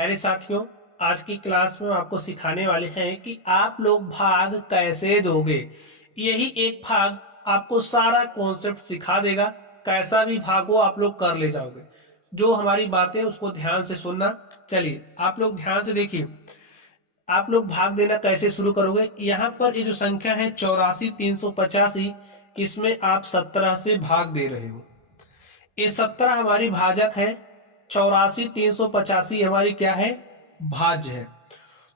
अरे साथियों, आज की क्लास में हम आपको सिखाने वाले हैं कि आप लोग भाग कैसे दोगे। यही एक भाग आपको सारा कॉन्सेप्ट सिखा देगा। कैसा भी भाग हो आप लोग कर ले जाओगे। जो हमारी बातें उसको ध्यान से सुनना। चलिए आप लोग ध्यान से देखिए। आप लोग भाग देना कैसे शुरू करोगे। यहाँ पर ये जो संख्या है 84,385, इसमें आप 17 से भाग दे रहे हो। ये 17 हमारी भाजक है, 84,385 हमारी क्या है, भाज्य है।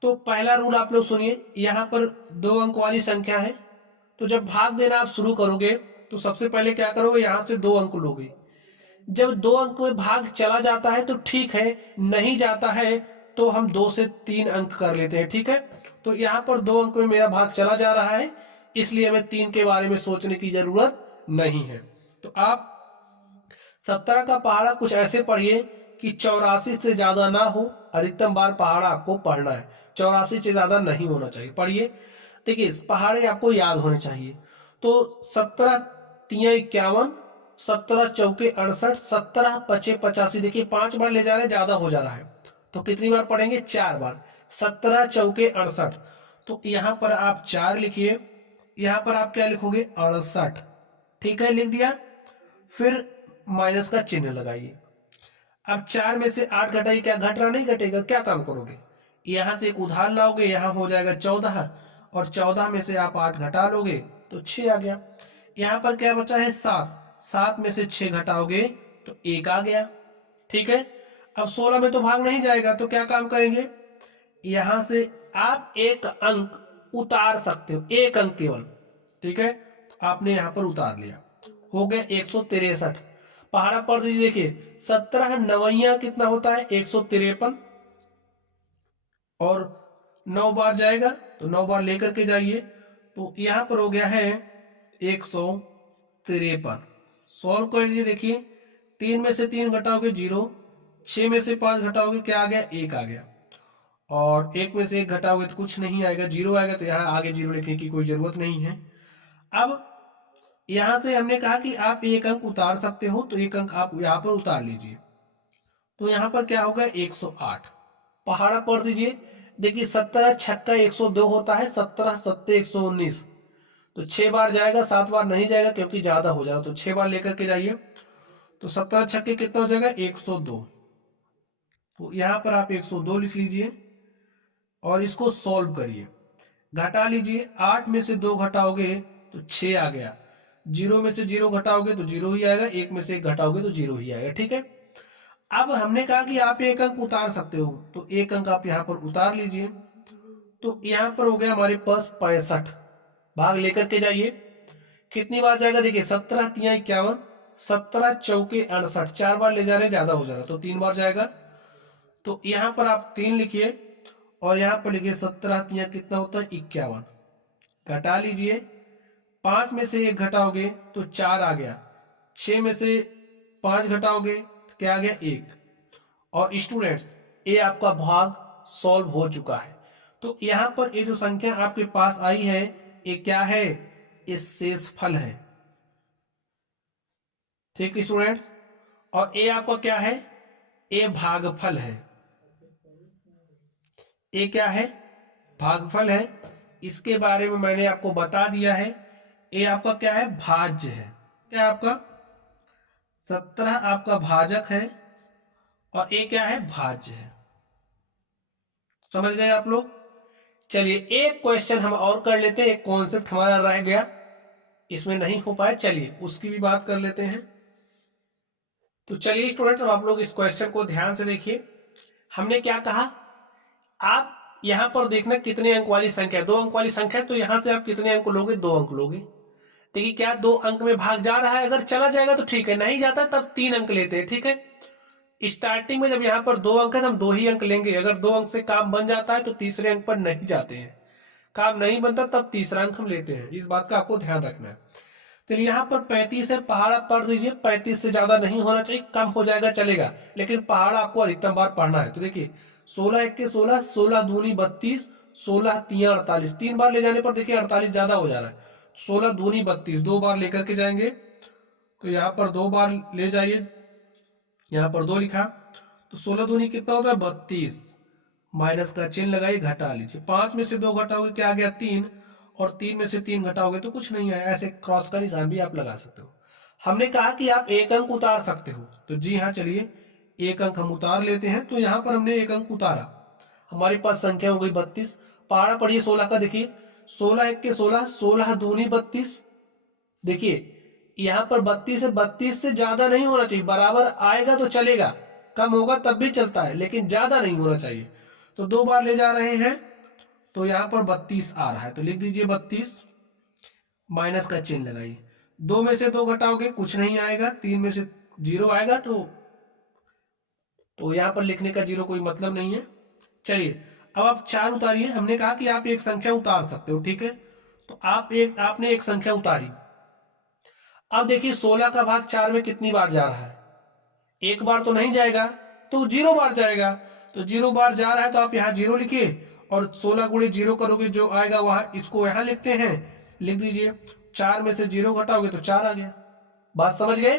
तो पहला रूल आप लोग सुनिए। यहाँ पर 2 अंक वाली संख्या है, तो जब भाग देना आप शुरू करोगे तो सबसे पहले क्या करोगे, यहां से 2 अंक लोगे। जब 2 अंक में भाग चला जाता है तो ठीक है, नहीं जाता है तो हम 2 से 3 अंक कर लेते हैं। ठीक है, तो यहाँ पर 2 अंक में मेरा भाग चला जा रहा है, इसलिए हमें 3 के बारे में सोचने की जरूरत नहीं है। तो आप 17 का पहाड़ा कुछ ऐसे पढ़िए कि 84 से ज्यादा ना हो। अधिकतम बार पहाड़ा आपको पढ़ना है, 84 से ज्यादा नहीं होना चाहिए। पढ़िए, देखिए पहाड़े आपको याद होने चाहिए। तो 17 तिया 51, 17 चौके 68, 17 पचे 85। देखिए 5 बार ले जा रहे हैं, ज्यादा हो जा रहा है, तो कितनी बार पढ़ेंगे, 4 बार। 17 चौके 68, तो यहां पर आप 4 लिखिए। यहां पर आप क्या लिखोगे, 68। ठीक है, लिख दिया। फिर माइनस का चिन्ह लगाइए। अब 4 में से 8 घटाइए, क्या घट रहा, नहीं घटेगा, क्या काम करोगे, यहां से एक उधार लाओगे, यहां हो जाएगा 14, और 14 में से आप 8 घटा लोगे तो 6 आ गया। यहां पर क्या बचा है, 7, 7 में से 6 घटाओगे तो 1 आ गया। ठीक है, अब 16 में तो भाग नहीं जाएगा, तो क्या काम करेंगे, यहां से आप एक अंक उतार सकते हो, एक अंक केवल। ठीक है, तो आपने यहां पर उतार लिया, हो गया 163। पहाड़ा पढ़ दीजिए। देखिए 17 नवैया कितना होता है, 153, और 9 बार जाएगा तो 9 बार लेकर के जाइए, तो यहां पर हो गया है 153। सॉल्व कर लीजिए। देखिए 3 में से 3 घटाओगे 0, 6 में से 5 घटाओगे क्या आ गया, 1 आ गया, और 1 में से 1 घटाओगे तो कुछ नहीं आएगा, 0 आएगा, तो यहाँ आगे 0 लिखने की कोई जरूरत नहीं है। अब यहां से हमने कहा कि आप एक अंक उतार सकते हो, तो एक अंक आप यहां पर उतार लीजिए। तो यहां पर क्या होगा, 108। पहाड़ा पढ़ दीजिए। देखिए 17 छक्का 102 होता है, 17 सत्ते 119, तो 6 बार जाएगा, 7 बार नहीं जाएगा क्योंकि ज्यादा हो जाएगा, तो 6 बार लेकर के जाइए। तो 17 छक्के कितना हो जाएगा, 102। तो यहां पर आप 102 लिख लीजिए और इसको सॉल्व करिए, घटा लीजिए। 8 में से 2 घटाओगे तो 6 आ गया, 0 में से 0 घटाओगे तो 0 ही आएगा, 1 में से 1 घटाओगे तो 0 ही आएगा। ठीक है, अब हमने कहा कि आप एक अंक उतार सकते हो, तो एक अंक आप यहां पर उतार लीजिए। तो यहां पर हो गया हमारे पास 65। भाग लेकर के जाइए, कितनी बार जाएगा, देखिए 17 तिया 51, 17 चौके 68, 4 बार ले जा रहे हैं, ज्यादा हो जा रहा है, तो 3 बार जाएगा। तो यहां पर आप 3 लिखिए, और यहां पर लिखिए 17 तिया कितना होता है, 51। घटा लीजिए, 5 में से 1 घटाओगे तो 4 आ गया, 6 में से 5 घटाओगे तो क्या आ गया, 1। और स्टूडेंट्स, ये आपका भाग सॉल्व हो चुका है। तो यहां पर ये जो संख्या आपके पास आई है, ये क्या है, ये शेषफल है। ठीक स्टूडेंट्स, और ये आपका क्या है, ये भागफल है। ये क्या है, भागफल है। इसके बारे में मैंने आपको बता दिया है। ये आपका क्या है, भाज्य है। क्या आपका 17 आपका भाजक है, और ये क्या है, भाज्य है। समझ गए आप लोग। चलिए एक क्वेश्चन हम और कर लेते हैं, एक कॉन्सेप्ट हमारा रह गया, इसमें नहीं हो पाया, चलिए उसकी भी बात कर लेते हैं। तो चलिए स्टूडेंट्स, अब आप लोग इस क्वेश्चन को ध्यान से देखिए। हमने क्या कहा, आप यहां पर देखना कितने अंक वाली संख्या, 2 अंक वाली संख्या, तो यहां से आप कितने अंक लोगे, 2 अंक लोगे। देखिए क्या 2 अंक में भाग जा रहा है, अगर चला जाएगा तो ठीक है, नहीं जाता तब 3 अंक लेते हैं। ठीक है, स्टार्टिंग में जब यहाँ पर 2 अंक है तो हम 2 ही अंक लेंगे, अगर 2 अंक से काम बन जाता है तो तीसरे अंक पर नहीं जाते हैं, काम नहीं बनता तब तीसरा अंक हम लेते हैं। इस बात का आपको ध्यान रखना है। तो यहाँ पर 35 है, पहाड़ा पढ़ दीजिए। 35 से ज्यादा नहीं होना चाहिए, कम हो जाएगा चलेगा, लेकिन पहाड़ा आपको अधिकतम बार पढ़ना है। तो देखिए 16 एक के 16, 16 दूनी 32, 16 तिया 48, 3 बार ले जाने पर देखिए 48 ज्यादा हो जा रहा है, 16 दूनी 32, 2 बार लेकर के जाएंगे, तो यहाँ पर 2 बार ले जाइए, यहाँ पर 2 लिखा, तो 16 दूनी कितना होता है, 32, माइनस का चिन्ह लगाइए, घटा लीजिए। 5 में से 2 घटाओगे क्या आ गया 3, और 3 में से 3 घटाओगे तो कुछ नहीं आया। ऐसे क्रॉस का निशान भी आप लगा सकते हो। हमने कहा कि आप एक अंक उतार सकते हो, तो जी हाँ चलिए एक अंक हम उतार लेते हैं। तो यहाँ पर हमने एक अंक उतारा, हमारे पास संख्या हो गई 32। पहाड़ा पढ़िए 16 का, देखिए 16 एक के 16, 16 दूनी 32। देखिए यहाँ पर 32 है, 32 से ज्यादा नहीं होना चाहिए, बराबर आएगा तो चलेगा, कम होगा तब भी चलता है, लेकिन ज्यादा नहीं होना चाहिए। तो 2 बार ले जा रहे हैं, तो यहाँ पर 32 आ रहा है, तो लिख दीजिए 32, माइनस का चिन्ह लगाइए। 2 में से 2 घटाओगे कुछ नहीं आएगा, 3 में से 0 आएगा, तो यहाँ पर लिखने का 0 कोई मतलब नहीं है। चलिए अब आप 4 उतारिए। हमने कहा कि आप एक संख्या उतार सकते हो, ठीक है। तो आपने एक संख्या उतारी। अब देखिए 16 का भाग 4 में कितनी बार जा रहा है, एक बार तो नहीं जाएगा, तो 0 बार जाएगा। तो 0 बार जा रहा है तो आप यहाँ 0 लिखिए, और 16 गुणे 0 करोगे जो आएगा वहां, इसको यहाँ लिखते हैं, लिख दीजिए। 4 में से 0 घटाओगे तो 4 आ गया। बात समझ गए।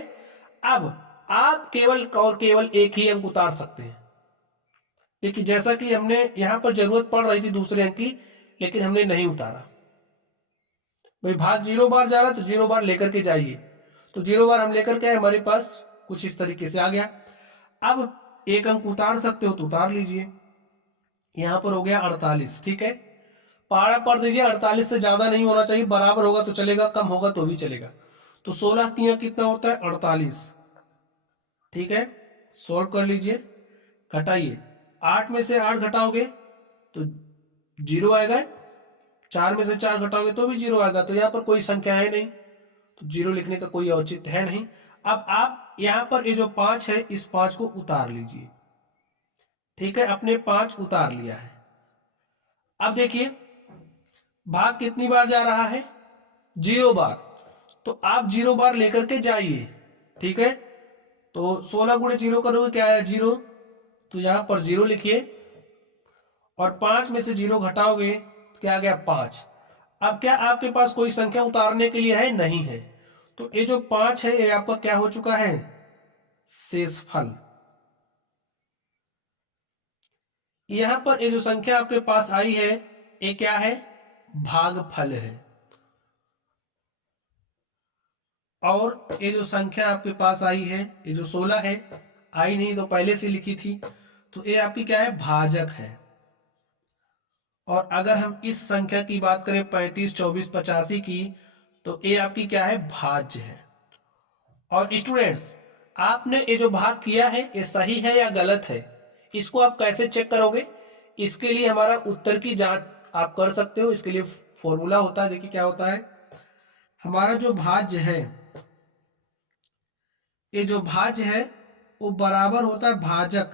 अब आप केवल और केवल एक ही अंक उतार सकते हैं, क्योंकि जैसा कि हमने यहाँ पर जरूरत पड़ रही थी दूसरे अंक की, लेकिन हमने नहीं उतारा। भाई भाग 0 बार जा रहा है तो 0 बार लेकर के जाइए। तो 0 बार हम लेकर के हमारे पास कुछ इस तरीके से आ गया। अब एक अंक उतार सकते हो तो उतार लीजिए। यहां पर हो गया 48, ठीक है। पहाड़ा पढ़ दीजिए, 48 से ज्यादा नहीं होना चाहिए, बराबर होगा तो चलेगा, कम होगा तो भी चलेगा। तो 16 तिया कितना होता है 48, ठीक है। सोल्व कर लीजिए, घटाइए। 8 में से 8 घटाओगे तो 0 आएगा, 4 में से 4 घटाओगे तो भी 0 आएगा। तो यहाँ पर कोई संख्या है नहीं, तो 0 लिखने का कोई औचित्य है नहीं। अब आप यहाँ पर ये जो 5 है, इस 5 को उतार लीजिए, ठीक है। अपने 5 उतार लिया है। अब देखिए भाग कितनी बार जा रहा है, 0 बार, तो आप 0 बार लेकर के जाइए, ठीक है। तो 16 गुणे 0 करोगे क्या है 0, तो यहां पर 0 लिखिए, और 5 में से 0 घटाओगे क्या आ गया 5। अब क्या आपके पास कोई संख्या उतारने के लिए है, नहीं है। तो ये जो 5 है ये आपका क्या हो चुका है, शेषफल। यहां पर ये जो संख्या आपके पास आई है ये क्या है, भागफल है। और ये जो संख्या आपके पास आई है, ये जो 16 है, आई नहीं तो पहले से लिखी थी, तो ये आपकी क्या है, भाजक है। और अगर हम इस संख्या की बात करें 35, 24, 85 की, तो ये आपकी क्या है, भाज्य है। और स्टूडेंट्स आपने ये जो भाग किया है ये सही है या गलत है, इसको आप कैसे चेक करोगे, इसके लिए हमारा उत्तर की जांच आप कर सकते हो। इसके लिए फॉर्मूला होता है, देखिए क्या होता है। हमारा जो भाज्य है, ये जो भाज्य है वो बराबर होता है भाजक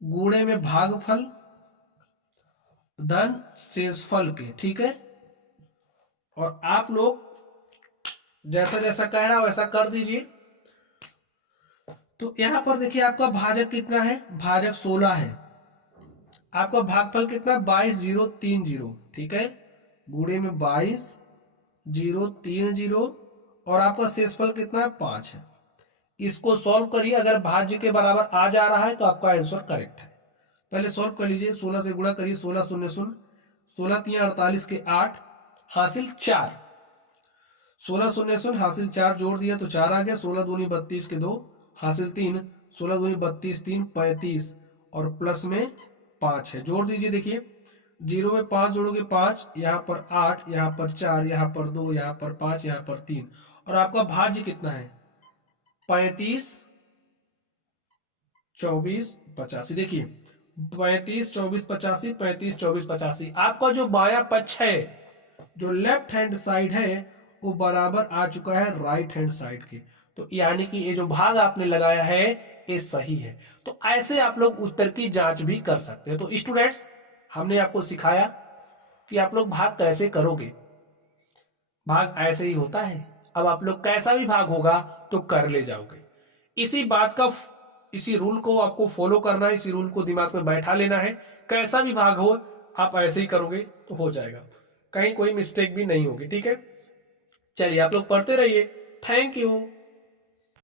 गुणे में भागफल धन शेषफल के, ठीक है। और आप लोग जैसा जैसा कह रहा हो वैसा कर दीजिए। तो यहां पर देखिए आपका भाजक कितना है, भाजक 16 है। आपका भागफल कितना 22,030, ठीक है, गुणे में 22,030, और आपका शेषफल कितना है 5 है। इसको सॉल्व करिए, अगर भाज्य के बराबर आ जा रहा है तो आपका आंसर करेक्ट है। पहले सॉल्व कर लीजिए, 16 से गुणा करिए, 16 शून्य शून्य, 16 तिया 48 के 8 हासिल 4, 16 शून्य शून्य हासिल 4 जोड़ दिया तो 4 आ गया। 16 दूनी 32 के 2 हासिल 3, 16 दूनी 32 3 35, और प्लस में 5 है, जोड़ दीजिए। देखिए 0 में 5 जोड़ोगे 5, यहाँ पर 8, यहाँ पर 4, यहाँ पर 2, यहाँ पर 5, यहाँ पर 3, और आपका भाज्य कितना है 35, 24, 85। देखिए 35, 24, 85, 35, 24, 85, आपका जो बाया पक्ष है, जो लेफ्ट हैंड साइड है, वो बराबर आ चुका है राइट हैंड साइड के। तो यानी कि ये जो भाग आपने लगाया है ये सही है। तो ऐसे आप लोग उत्तर की जांच भी कर सकते हैं। तो स्टूडेंट्स हमने आपको सिखाया कि आप लोग भाग कैसे करोगे, भाग ऐसे ही होता है। अब आप लोग कैसा भी भाग होगा तो कर ले जाओगे। इसी बात का, इसी रूल को आपको फॉलो करना है, इसी रूल को दिमाग में बैठा लेना है। कैसा भी भाग हो आप ऐसे ही करोगे तो हो जाएगा, कहीं कोई मिस्टेक भी नहीं होगी, ठीक है। चलिए आप लोग पढ़ते रहिए। Thank you.